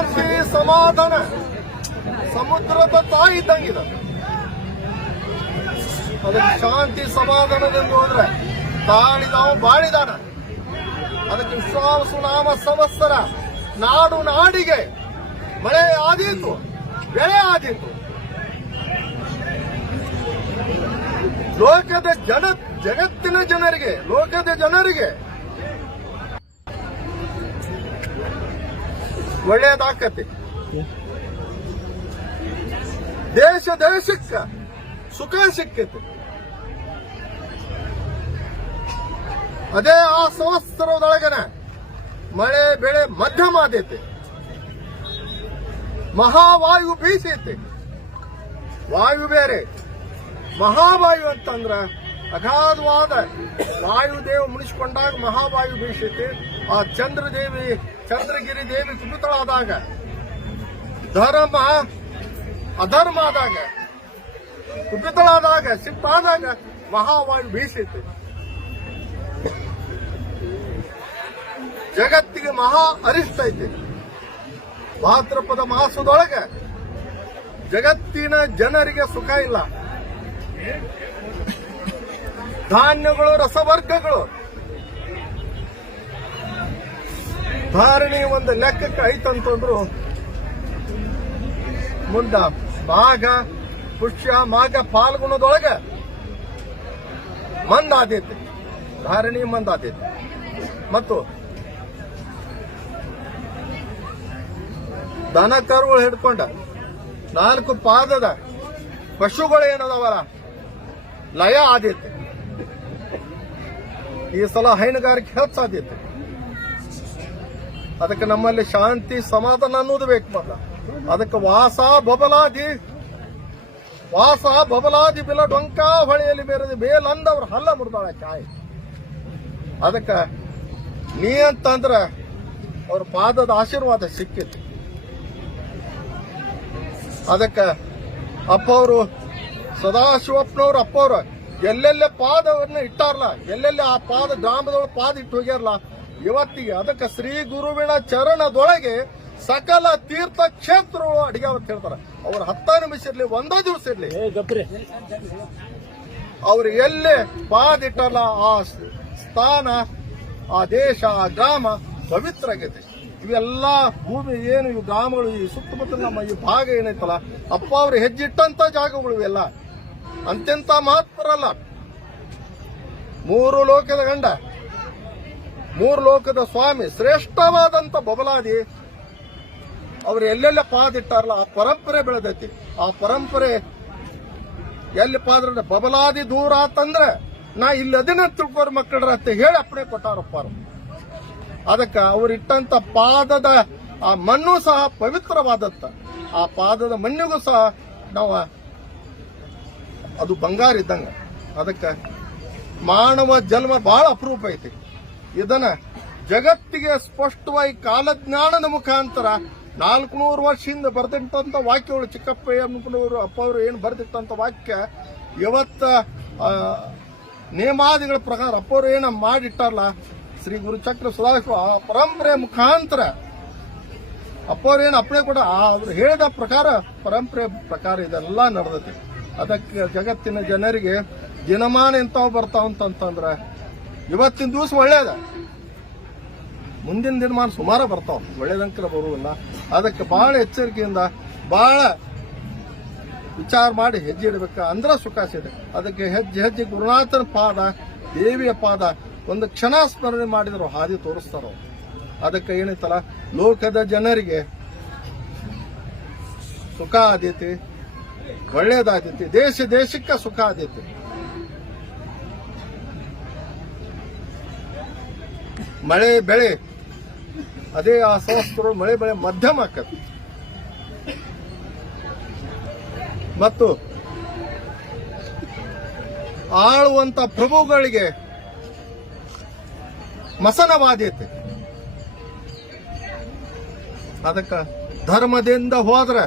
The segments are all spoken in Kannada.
ಶಾಂತಿ ಸಮಾಧಾನ. ಸಮುದ್ರದ ತಾಯಿ ಇದ್ದಂಗಿದ ಅದಕ್ಕೆ ಶಾಂತಿ ಸಮಾಧಾನದಿಂದ ಹೋದ್ರೆ ತಾಳಿದಾವ ಬಾಳಿದಾನ. ಅದಕ್ಕೆ ವಿಶ್ವಾಸು ನಾಮ ಸಂವತ್ಸರ. ನಾಡು ನಾಡಿಗೆ ಮಳೆ ಆದೀತು, ಬೆಳೆ ಆದೀತು. ಲೋಕದ ಜನ ಜಗತ್ತಿನ ಜನರಿಗೆ, ಲೋಕದ ಜನರಿಗೆ ಒಳ್ಳೇದಾಕತಿ ದೇಶ ದೇಶಕ್ಕ ಸುಖ ಸಿಕ್ಕತಿ ಅದೇ ಆ ಸಂವತ್ಸರದೊಳಗನ ಮಳೆ, ಬೆಳೆ ಮಧ್ಯಮ ಆದೈತಿ. ಮಹಾವಾಯು ಬೀಸೈತಿ. ವಾಯು ಬೇರೆ. ಮಹಾವಾಯು ಅಂತಂದ್ರ ಅಗಾಧವಾದ ವಾಯುದೇವ ಮುನಿಸ್ಕೊಂಡಾಗ ಮಹಾವಾಯು ಬೀಸೈತಿ. ಆ ಚಂದ್ರದೇವಿ, ಚಂದ್ರಗಿರಿ ದೇವಿ ಸುಮಿತಳಾದಾಗ ಧರ್ಮ ಅಧರ್ಮ ಆದಾಗ ಕುಪಿತಳಾದಾಗ ಸಿಪ್ಪಾದಾಗ ಮಹಾವಾಯು ಬೀಸೈತಿ ಜಗತ್ತಿಗೆ ಮಹಾ ಅರಿಷ್ಟ ಐತಿ ಭಾದ್ರಪದ ಮಾಸದೊಳಗೆ ಜಗತ್ತಿನ ಜನರಿಗೆ ಸುಖ ಇಲ್ಲ. ಧಾನ್ಯಗಳು, ರಸವರ್ಗಗಳು ಧಾರಣಿ ಒಂದು ಲೆಕ್ಕಕ್ಕೆ ಐತಂತಂದ್ರು ಮುಂದ ಮಾಘ ಪುಷ್ಯ, ಮಾಘ ಮಂದ ಆದೇತಿ ಧಾರಣಿ ಮಂದಾದೈತಿ. ಮತ್ತು ದನ ಕರುಗಳು ಹಿಡ್ಕೊಂಡ ನಾಲ್ಕು ಪಾದದ ಪಶುಗಳು ಏನದವಲ್ಲ, ಲಯ ಆದೈತಿ. ಈ ಸಲ ಹೈನುಗಾರಿಕೆ ಹೆಚ್ಚಾದೈತಿ. ಅದಕ್ಕೆ ನಮ್ಮಲ್ಲಿ ಶಾಂತಿ, ಸಮಾಧಾನ ಅನ್ನೋದು ಬೇಕು ಮಗ ಅದಕ್ಕೆ ವಾಸ ಬಬಲಾದಿ. ವಾಸ ಬಬಲಾದಿ ಬಿಲ ಡೊಂಕ ಹೊಳೆಯಲ್ಲಿ ಬೇರದೆ ಬೇಲಂದವ್ರ ಹಲ್ಲ ಮುರಿದಾಳ ಚಾಯ್ ಅದಕ್ಕೆ ನೀ ಅಂತಂದ್ರೆ ಅವ್ರ ಪಾದದ ಆಶೀರ್ವಾದ ಸಿಕ್ಕಿತ್ತು ಅದಕ್ಕೆ ಅಪ್ಪ ಅವರು ಸದಾಶಿವಪ್ಪನವ್ರು ಅಪ್ಪ ಎಲ್ಲೆಲ್ಲೇ ಎಲ್ಲೆಲ್ಲ ಪಾದವನ್ನ ಇಟ್ಟಾರಲ್ಲ ಎಲ್ಲೆಲ್ಲೇ ಆ ಪಾದ ಗ್ರಾಮದೊಳಗೆ ಪಾದ ಇಟ್ಟು ಹೋಗ್ಯಾರಲ್ಲ ಇವತ್ತಿಗೆ ಅದಕ್ಕೆ ಶ್ರೀ ಗುರುವಿನ ಚರಣದೊಳಗೆ ಸಕಲ ತೀರ್ಥ ಕ್ಷೇತ್ರಗಳು ಅಡಿಗೆ ಅಂತ ಹೇಳ್ತಾರೆ. ಅವ್ರ ಹತ್ತ ನಿಮಿಷ ಇರ್ಲಿ ಒಂದೇ ದಿವಸ ಇರ್ಲಿ. ಅವ್ರು ಎಲ್ಲೇ ಪಾದಿಟ್ಟಲ್ಲ ಆ ಸ್ಥಾನ ಆ ದೇಶ ಆ ಗ್ರಾಮ ಪವಿತ್ರ ಆಗೈತೆ ಇವೆಲ್ಲ ಭೂಮಿ ಏನು ಈ ಗ್ರಾಮಗಳು ಈ ಸುತ್ತಮುತ್ತ ನಮ್ಮ ಈ ಭಾಗ ಏನೈತಲ್ಲ ಅಪ್ಪ ಅವ್ರು ಹೆಜ್ಜಿಟ್ಟಂತ ಜಾಗಗಳು ಇವೆಲ್ಲ. ಅಂತ್ಯಂತ ಮಾತ್ರ ಅಲ್ಲ. ಮೂರು ಲೋಕದ ಗಂಡ. ಮೂರು ಲೋಕದ ಸ್ವಾಮಿ ಶ್ರೇಷ್ಠವಾದಂತ ಬಬಲಾದಿ, ಅವ್ರು ಎಲ್ಲೆಲ್ಲ ಪಾದಿಟ್ಟಾರಲ್ಲ, ಆ ಪರಂಪರೆ ಬೆಳೆದೈತಿ. ಆ ಪರಂಪರೆ ಎಲ್ಲಿ ಪಾದ್ರ ಬಬಲಾದಿ ದೂರ ಆತಂದ್ರೆ ನಾ ಇಲ್ಲಿ ಅದನ್ನ ತಿಳ್ಕೋರ್ ಮಕ್ಕಳ್ರ ಅಂತ ಹೇಳಿ ಅಪ್ಪಣೆ ಕೊಟ್ಟಾರಪ್ಪ ಅದಕ್ಕೆ ಅದಕ್ಕ ಅವ್ರು ಇಟ್ಟಂತ ಪಾದದ ಆ ಮಣ್ಣು ಸಹ ಪವಿತ್ರವಾದತ್ತ. ಆ ಪಾದದ ಮಣ್ಣಿಗೂ ಸಹ ನಾವು ಅದು ಬಂಗಾರ ಇದ್ದಂಗ. ಅದಕ್ಕ ಮಾನವ ಜನ್ಮ ಬಹಳ ಅಪರೂಪ ಐತಿ. ಇದನ್ನ ಜಗತ್ತಿಗೆ ಸ್ಪಷ್ಟವಾಗಿ ಕಾಲಜ್ಞಾನದ ಮುಖಾಂತರ ನಾಲ್ಕುನೂರು ವರ್ಷದಿಂದ ಬರೆದಿಟ್ಟಂತ ವಾಕ್ಯಗಳು ಚಿಕ್ಕಪ್ಪ ಅಮ್ಮನವರು ಅಪ್ಪ ಅವರು ಏನು ಬರೆದಿಟ್ಟಂತ ವಾಕ್ಯ, ಇವತ್ತ ನಿಯಮಾದಿಗಳ ಪ್ರಕಾರ ಅಪ್ಪ ಅವರು ಏನ ಮಾಡಿಟ್ಟಾರಲ್ಲ, ಶ್ರೀ ಗುರುಚಕ್ರ ಸದಾಶಿವ ಆ ಪರಂಪರೆ ಮುಖಾಂತರ ಅಪ್ಪ ಅವ್ರು ಏನು ಅಪ್ಪಣೆ ಕೂಡ ಅವ್ರು ಹೇಳಿದ ಪ್ರಕಾರ ಪರಂಪರೆ ಪ್ರಕಾರ ಇದೆಲ್ಲ ನಡೆದೈತಿ. ಅದಕ್ಕೆ ಜಗತ್ತಿನ ಜನರಿಗೆ ದಿನಮಾನ ಎಂತಾವ್ ಬರ್ತಾವಂತಂದ್ರ ಇವತ್ತಿನ ದಿವಸ ಒಳ್ಳೇದ. ಮುಂದಿನ ದಿನಮಾನ ಸುಮಾರು ಬರ್ತಾವ. ಒಳ್ಳೇದಂಕರ ಬರುವುದಿಲ್ಲ ಅದಕ್ಕೆ ಬಹಳ ಎಚ್ಚರಿಕೆಯಿಂದ ಬಹಳ ವಿಚಾರ ಮಾಡಿ ಹೆಜ್ಜೆ ಇಡಬೇಕು. ಅಂದ್ರ ಸುಖ ಸಿದೆ ಅದಕ್ಕೆ ಹೆಜ್ಜೆ ಹೆಜ್ಜೆ ಗುರುನಾಥನ ಪಾದ, ದೇವಿಯ ಪಾದ ಒಂದು ಕ್ಷಣ ಸ್ಮರಣೆ ಮಾಡಿದ್ರು ಹಾದಿ ತೋರಿಸ್ತಾರ. ಅದಕ್ಕೆ ಏನೈತಲ್ಲ ಲೋಕದ ಜನರಿಗೆ ಸುಖ ಆದೈತಿ, ಒಳ್ಳೇದಾದೈತಿ, ದೇಶ ದೇಶಕ್ಕೆ ಸುಖ ಆದೈತಿ. ಮಳೆ ಬೆಳೆ. ಅದೇ ಆ ಸಂವತ್ಸರ ಮಳೆ ಬೆಳೆ ಮಧ್ಯಮ ಆಕತಿ ಮತ್ತು ಆಳುವಂತ ಪ್ರಭುಗಳಿಗೆ ಮಸನವಾದೈತಿ. ಅದಕ್ಕ ಧರ್ಮದಿಂದ ಹೋದ್ರೆ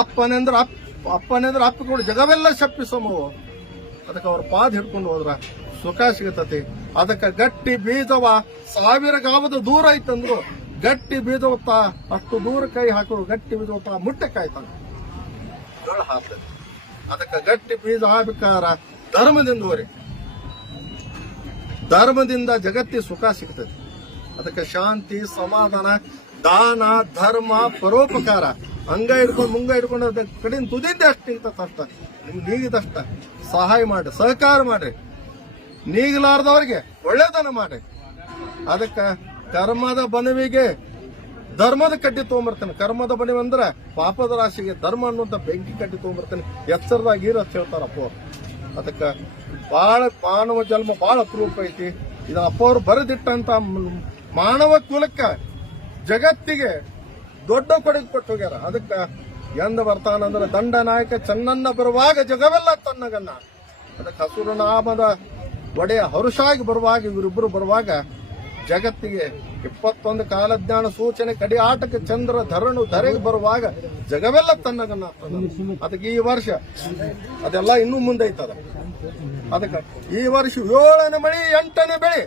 ಅಪ್ಪನೆಂದ್ರ ಅಪ್ಪ, ಅಪ್ಪನೆಂದ್ರೆ ಅಪ್ಪಿಕೊಂಡು ಜಗವೆಲ್ಲ ಶಪ್ಪಿಸೋಮವು ಅದಕ್ಕೆ ಅವ್ರ ಪಾದ ಹಿಡ್ಕೊಂಡು ಹೋದ್ರ ಸುಖ ಸಿಗತತಿ. ಅದಕ್ಕೆ ಗಟ್ಟಿ ಬೀಜವ ಸಾವಿರ ಗಾವದ ದೂರ ಐತಂದ್ರು ಗಟ್ಟಿ ಬೀಜವತ್ತ ಅಷ್ಟು ದೂರ ಕೈ ಹಾಕೋ ಗಟ್ಟಿ ಬೀಜವತ್ತ ಮುಟ್ಟೆ ಕಾಯ್ತಾನ ಹಾಕ್ತದೆ. ಅದಕ್ಕೆ ಗಟ್ಟಿ ಬೀಜ ಹಾಕಬೇಕಾರ ಧರ್ಮದಿಂದ ಹೋರಿ. ಧರ್ಮದಿಂದ ಜಗತ್ತಿ ಸುಖ ಸಿಗ್ತದೆ. ಅದಕ್ಕೆ ಶಾಂತಿ, ಸಮಾಧಾನ, ದಾನ, ಧರ್ಮ, ಪರೋಪಕಾರ. ಅಂಗ ಹಿಡ್ಕೊಂಡು ಮುಂಗ ಹಿಡ್ಕೊಂಡು ಅದ ಕಡಿನ ತುದಿದ್ದೆ ಅಷ್ಟು ಅಷ್ಟ ನೀಗಿದಷ್ಟ. ಸಹಾಯ ಮಾಡ್ರಿ, ಸಹಕಾರ ಮಾಡ್ರಿ. ನೀಗಲಾರ್ದವ್ರಿಗೆ ಒಳ್ಳೇದನ್ನ ಮಾಡಿ. ಅದಕ್ಕೆ ಕರ್ಮದ ಬನವಿಗೆ ಧರ್ಮದ ಕಡ್ಡಿ ತೊಗೊಂಬರ್ತೇನೆ. ಕರ್ಮದ ಬನವಿ ಅಂದ್ರೆ ಪಾಪದ ರಾಶಿಗೆ ಧರ್ಮ ಅನ್ನುವಂತ ಬೆಂಕಿ ಕಡ್ಡಿ ತೊಗೊಂಬರ್ತೇನೆ. ಅಂತ ಹೇಳ್ತಾರಪ್ಪ. ಅದಕ್ಕ ಬಹಳ ಮಾನವ ಜನ್ಮ ಬಹಳ ಅಪರೂಪ ಐತಿ. ಇದು ಅಪ್ಪ ಅವ್ರು ಬರೆದಿಟ್ಟಂತ ಮಾನವ ಕುಲಕ್ಕ ಜಗತ್ತಿಗೆ ದೊಡ್ಡ ಕೊಡುಗೆ ಕೊಟ್ಟು ಹೋಗ್ಯಾರ. ಅದಕ್ಕ ಎಂದ ಬರ್ತಾನಂದ್ರೆ ದಂಡ ನಾಯಕ ಚೆನ್ನನ್ನ ಬರುವಾಗ ಜಗವೆಲ್ಲ ತನ್ನಗನ್ನ ಅದಕ್ಕೆ ಹಸುರ ನಾಮದ ಒಡೆಯ ಹರುಷಾಗಿ ಬರುವಾಗ, ಇವರಿಬ್ಬರು ಬರುವಾಗ ಜಗತ್ತಿಗೆ ಇಪ್ಪತ್ತೊಂದು ಕಾಲಜ್ಞಾನ ಸೂಚನೆ ಕಡಿ ಆಟಕ್ಕೆ ಚಂದ್ರ ಧರಣು ಧರೆಗೆ ಬರುವಾಗ ಜಗವೆಲ್ಲ ತನ್ನದನ್ನ. ಅದಕ್ಕೆ ಈ ವರ್ಷ ಅದೆಲ್ಲ ಇನ್ನೂ ಮುಂದೆ ಐತದ ಅದಕ್ಕೆ ಈ ವರ್ಷ ಏಳನೇ ಮಳಿ, ಎಂಟನೇ ಬೆಳೆ